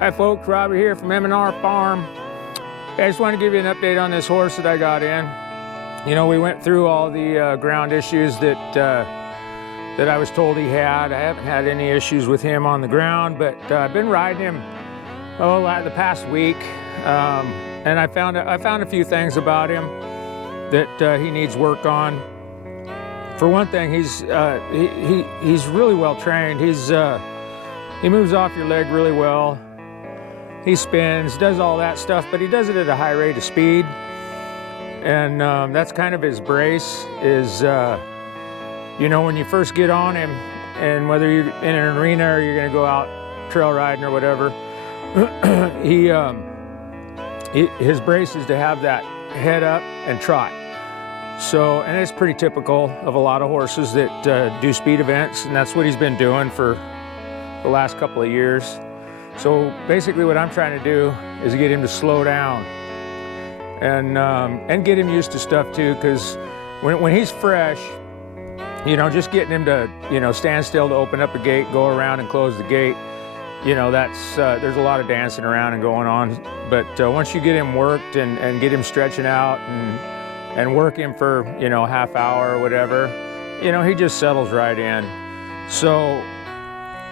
Hi folks, Robbie here from M&R Farm. I just want to give you an update on this horse that I got in. You know, we went through all the ground issues that I was told he had. I haven't had any issues with him on the ground, but I've been riding him the past week, and I found a few things about him that he needs work on. For one thing, he's really well trained. He moves off your leg really well. He spins, does all that stuff, but he does it at a high rate of speed. And that's kind of his brace is, you know, when you first get on him, and whether you're in an arena or you're gonna go out trail riding or whatever, his brace is to have that head up and trot. So, and it's pretty typical of a lot of horses that do speed events, and that's what he's been doing for the last couple of years. So basically what I'm trying to do is get him to slow down and get him used to stuff too, because when he's fresh, you know, just getting him to, you know, stand still to open up a gate, go around and close the gate, you know, that's, there's a lot of dancing around and going on. But once you get him worked and get him stretching out and work him for, you know, a half hour or whatever, you know, he just settles right in. So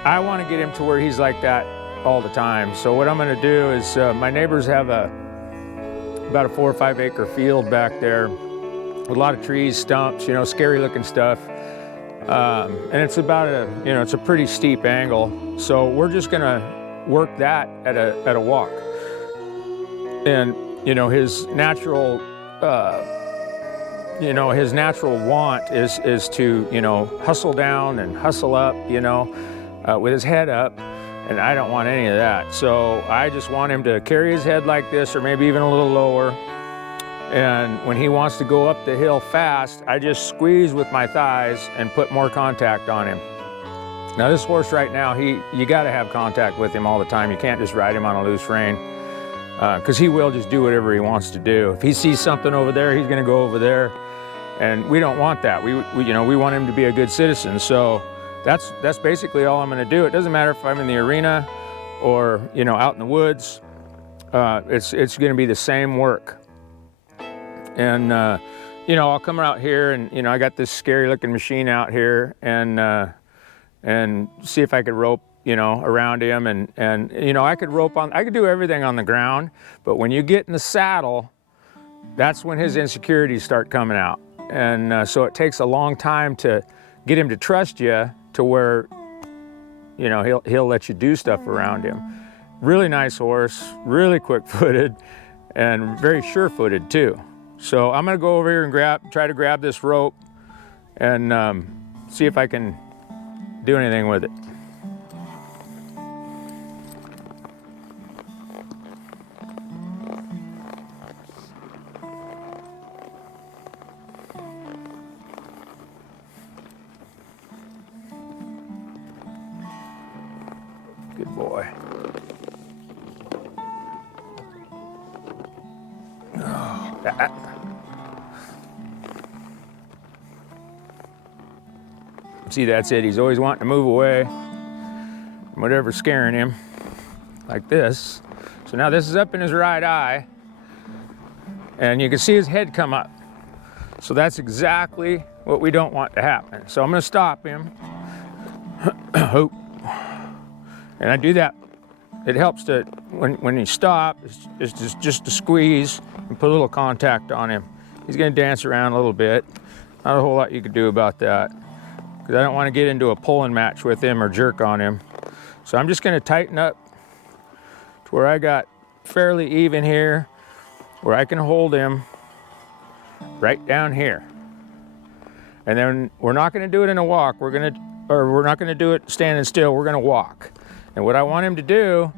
I want to get him to where he's like that all the time. So what I'm going to do is, my neighbors have about a 4 or 5 acre field back there with a lot of trees, stumps, you know, scary looking stuff. And it's about it's a pretty steep angle. So we're just going to work that at a walk. And, you know, his natural want is to, you know, hustle down and hustle up, you know, with his head up. And I don't want any of that. So I just want him to carry his head like this, or maybe even a little lower. And when he wants to go up the hill fast, I just squeeze with my thighs and put more contact on him. Now this horse right now, you gotta have contact with him all the time. You can't just ride him on a loose rein, because he will just do whatever he wants to do. If he sees something over there, he's gonna go over there. And we don't want that. We want him to be a good citizen. So that's basically all I'm going to do. It doesn't matter if I'm in the arena or, you know, out in the woods. It's going to be the same work. And you know, I'll come out here and, you know, I got this scary looking machine out here and see if I could rope, you know, around him and you know, I could do everything on the ground, but when you get in the saddle, that's when his insecurities start coming out. And so it takes a long time to get him to trust you to where, you know, he'll let you do stuff around him. Really nice horse, really quick-footed, and very sure-footed too. So I'm gonna go over here and try to grab this rope and see if I can do anything with it. Good boy. Oh, that. See, that's it. He's always wanting to move away from whatever's scaring him, like this. So now this is up in his right eye, and you can see his head come up. So that's exactly what we don't want to happen. So I'm going to stop him. Hope. And I do that. It helps to, when you stop, it's just to squeeze and put a little contact on him. He's gonna dance around a little bit. Not a whole lot you could do about that, because I don't want to get into a pulling match with him or jerk on him. So I'm just gonna tighten up to where I got fairly even here, where I can hold him right down here. And then we're not gonna do it in a walk. We're not gonna do it standing still. We're gonna walk. And what I want him to do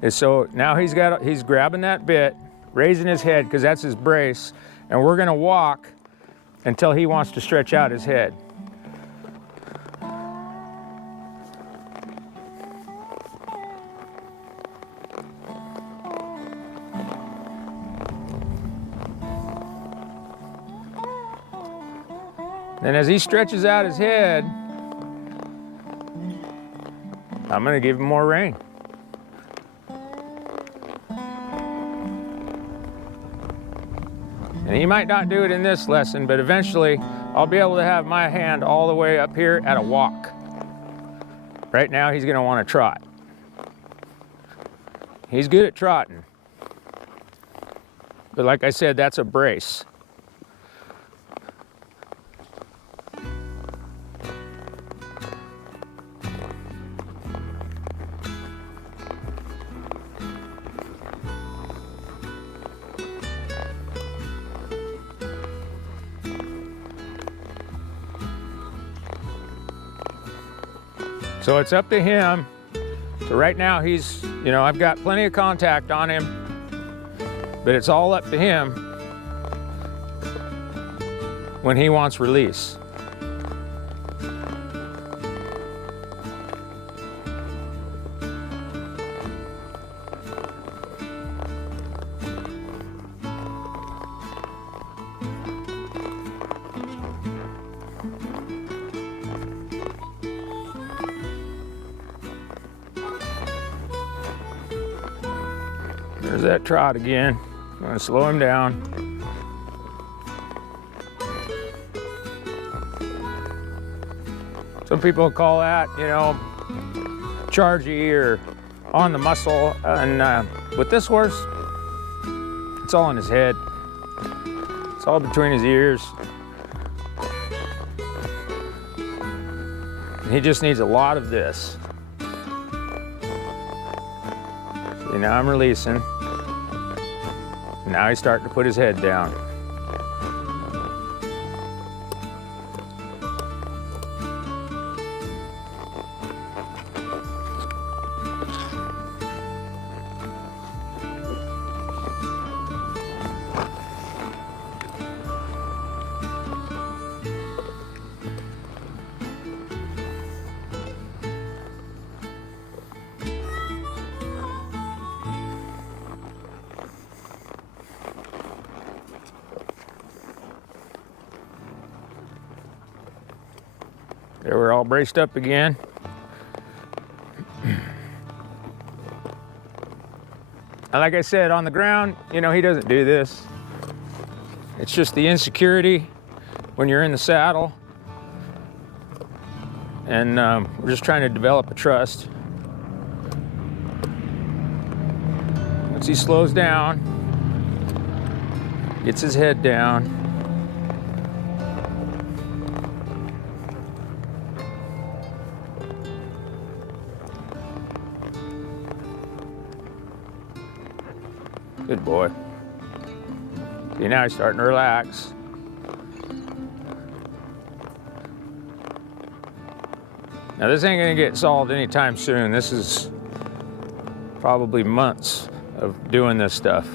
is, so now he's grabbing that bit, raising his head, because that's his brace, and we're gonna walk until he wants to stretch out his head. Then as he stretches out his head, I'm gonna give him more rein. And he might not do it in this lesson, but eventually I'll be able to have my hand all the way up here at a walk. Right now he's gonna wanna trot. He's good at trotting. But like I said, that's a brace. So it's up to him. So right now he's, you know, I've got plenty of contact on him, but it's all up to him when he wants release. There's that trot again. I'm gonna slow him down. Some people call that, you know, chargy or on the muscle. And with this horse, it's all in his head. It's all between his ears. And he just needs a lot of this. See, now I'm releasing. Now he's starting to put his head down. There, we're all braced up again. And like I said, on the ground, you know, he doesn't do this. It's just the insecurity when you're in the saddle. And we're just trying to develop a trust. Once he slows down, gets his head down, good boy. See, now he's starting to relax. Now this ain't gonna get solved anytime soon. This is probably months of doing this stuff.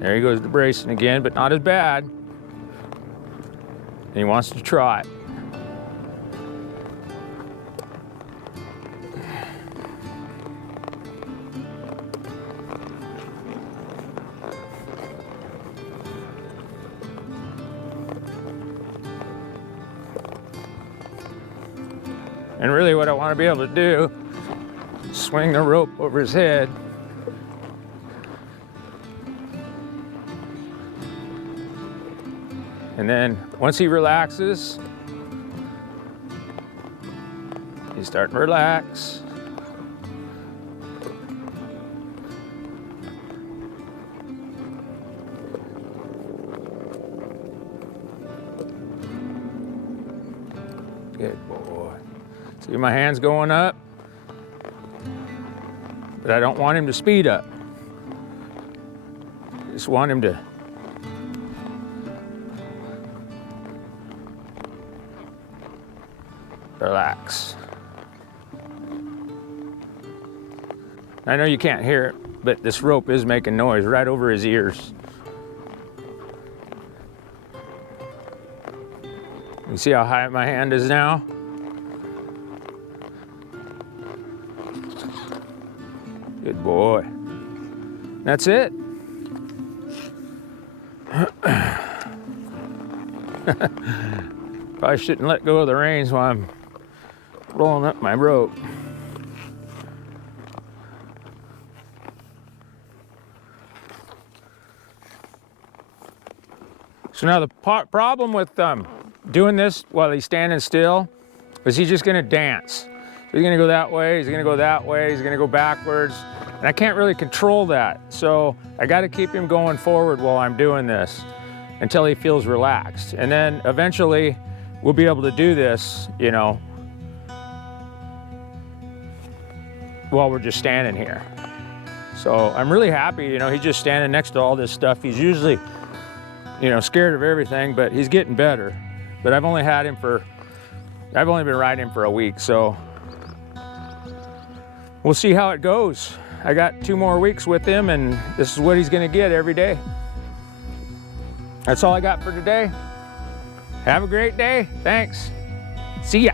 There he goes to bracing again, but not as bad. And he wants to trot. And really what I want to be able to do is swing the rope over his head. And then once he relaxes, he's starting to relax. Good boy. See my hands going up? But I don't want him to speed up. I just want him to relax. I know you can't hear it, but this rope is making noise right over his ears. You see how high my hand is now? Good boy. That's it. Probably shouldn't let go of the reins while I'm rolling up my rope. So now the problem with doing this while he's standing still is he's just gonna dance. He's gonna go that way, he's gonna go that way, he's gonna go backwards, and I can't really control that. So I gotta keep him going forward while I'm doing this until he feels relaxed. And then eventually we'll be able to do this, you know, while we're just standing here. So I'm really happy, you know, he's just standing next to all this stuff. He's usually, you know, scared of everything, but he's getting better. But I've only been riding him for a week, so we'll see how it goes. I got 2 more weeks with him, and this is what he's gonna get every day. That's all I got for today. Have a great day. Thanks. See ya.